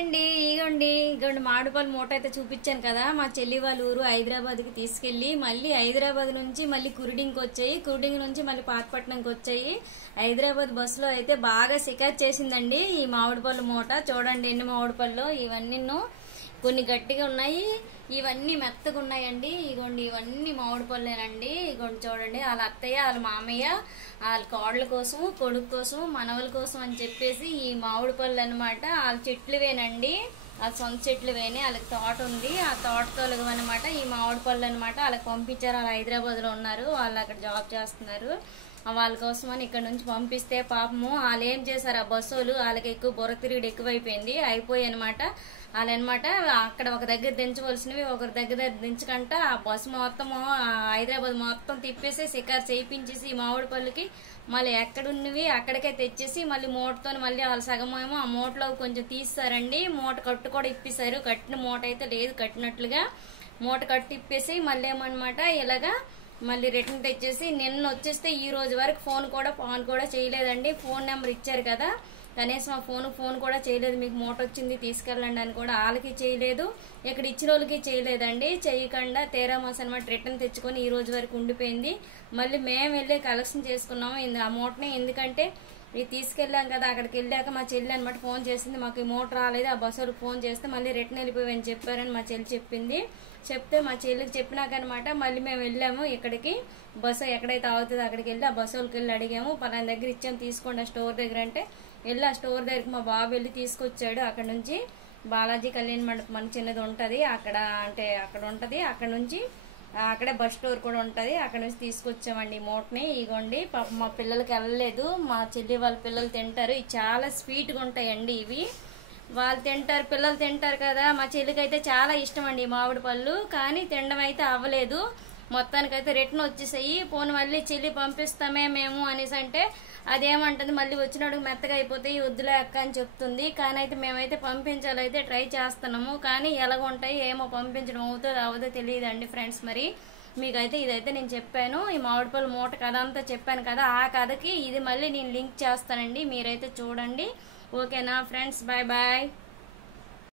అండి. ఇగోండి మామిడిపళ్ళు మూట అయితే చూపించాను కదా. మా చెల్లి వాళ్ళ ఊరు హైదరాబాద్కి తీసుకెళ్లి మళ్ళీ హైదరాబాద్ నుంచి మళ్ళీ కురిడింగ్కి వచ్చాయి. కురిడింగ్ నుంచి మళ్ళీ పాతపట్నంకి వచ్చాయి. హైదరాబాద్ బస్సులో అయితే బాగా షికారు చేసిందండి ఈ మామిడిపళ్ళు మూట. చూడండి ఎన్ని మామిడిపళ్ళు. ఇవన్నీ కొన్ని గట్టిగా ఉన్నాయి, ఇవన్నీ మెత్తగా ఉన్నాయండి. ఇగోండి ఇవన్నీ మామిడి పళ్ళేనండి. ఇగోండి చూడండి, వాళ్ళ అత్తయ్య వాళ్ళ మామయ్య వాళ్ళ కోడల కోసం కొడుకు కోసం మనవల కోసం అని చెప్పేసి ఈ మామిడి పళ్ళు అనమాట వాళ్ళ చెట్లువేనండి. వాళ్ళ సొంత చెట్లువేనే, వాళ్ళకి తోట ఉంది. ఆ తోటతో అనమాట ఈ మామిడి పళ్ళు అనమాట. వాళ్ళకి పంపించారు. వాళ్ళు హైదరాబాద్ లో ఉన్నారు, వాళ్ళు అక్కడ జాబ్ చేస్తున్నారు. వాళ్ళ కోసం అని ఇక్కడ నుంచి పంపిస్తే పాపము వాళ్ళు ఏం చేశారు, ఆ బస్సులు వాళ్ళకి ఎక్కువ బుర్ర తిరుగుడు ఎక్కువైపోయింది, అయిపోయి అనమాట. వాళ్ళనమాట అక్కడ ఒక దగ్గర దించవలసినవి ఒకరి దగ్గర దించకంట ఆ బస్సు మొత్తము హైదరాబాద్ మొత్తం తిప్పేసి షికారు చేయించేసి ఈ మామిడి పళ్ళుకి మళ్ళీ ఎక్కడున్నవి అక్కడికే తెచ్చేసి మళ్ళీ మూటతో మళ్ళీ వాళ్ళు సగమేమో ఆ మూటలో కొంచెం తీస్తారండి. మూట కట్టు కూడా ఇప్పేశారు. కట్టిన మూట అయితే లేదు, కట్టినట్లుగా మూట కట్టి ఇప్పేసి మళ్ళీ ఏమన్నమాట ఇలాగా మళ్ళీ రిటర్న్ తెచ్చేసి నిన్న వచ్చేస్తే ఈ రోజు వరకు ఫోన్ కూడా చేయలేదండి. ఫోన్ నెంబర్ ఇచ్చారు కదా, కనీసం ఆ ఫోన్ కూడా చేయలేదు. మీకు మూట వచ్చింది తీసుకెళ్ళండి అని కూడా వాళ్ళకి చేయలేదు, ఇక్కడ ఇచ్చిన వాళ్ళకి చేయలేదండి. చేయకుండా తేరామాస్ అనమాట రిటర్న్ తెచ్చుకొని ఈ రోజు వరకు ఉండిపోయింది. మళ్ళీ మేము వెళ్ళి కలెక్షన్ చేసుకున్నాము ఆ మూటని. ఎందుకంటే ఇది తీసుకెళ్ళాం కదా, అక్కడికి వెళ్ళాక మా చెల్లి అనమాట ఫోన్ చేసింది, మాకు ఈ మూట రాలేదు, ఆ బస్సులకు ఫోన్ చేస్తే మళ్ళీ రిటర్న్ వెళ్ళిపోయామని చెప్పారని మా చెల్లి చెప్పింది. చెప్తే మా చెల్లికి చెప్పినాకనమాట మళ్ళీ మేము వెళ్ళాము ఇక్కడికి. బస్సు ఎక్కడైతే అవుతుందో అక్కడికి వెళ్ళి ఆ బస్సులకు వెళ్ళి అడిగాము, పలానా దగ్గర ఇచ్చాము తీసుకోండి ఆ స్టోర్ దగ్గర అంటే వెళ్ళి ఆ స్టోర్ దగ్గరికి మా బాబు వెళ్ళి తీసుకొచ్చాడు. అక్కడ నుంచి బాలాజీ కళ్యాణ మండపం మన చిన్నది ఉంటుంది అక్కడ, అంటే అక్కడ ఉంటుంది. అక్కడ నుంచి అక్కడే బస్ స్టోర్ కూడా ఉంటుంది, అక్కడ నుంచి తీసుకొచ్చామండి ఈ మూటని. ఇగోండి పాప మా పిల్లలకి వెళ్ళలేదు, మా చెల్లి వాళ్ళ పిల్లలు తింటారు. ఇవి చాలా స్వీట్గా ఉంటాయండి. ఇవి వాళ్ళు తింటారు, పిల్లలు తింటారు కదా. మా చెల్లికి అయితే చాలా ఇష్టం అండి మామిడి పళ్ళు, కానీ తినడం అయితే అవ్వలేదు. మొత్తానికైతే రిటర్న్ వచ్చేసాయి. పోను మళ్ళీ చెల్లి పంపిస్తామే మేము అనేసి అంటే అదేమంటుంది మళ్ళీ వచ్చినప్పుడు మెత్తగా అయిపోతాయి వద్దులే అక్క అని చెప్తుంది. కానీ అయితే మేమైతే పంపించాలైతే ట్రై చేస్తున్నాము, కానీ ఎలాగుంటాయి ఏమో పంపించడం అవుతుందో అవదో తెలియదండి ఫ్రెండ్స్. మరి మీకైతే ఇదైతే నేను చెప్పాను, ఈ మామిడిపళ్ళు మూట కథ అంతా చెప్పాను కదా, ఆ కథకి ఇది మళ్ళీ నేను లింక్ చేస్తానండి, మీరైతే చూడండి. ఓకేనా ఫ్రెండ్స్, బాయ్ బాయ్.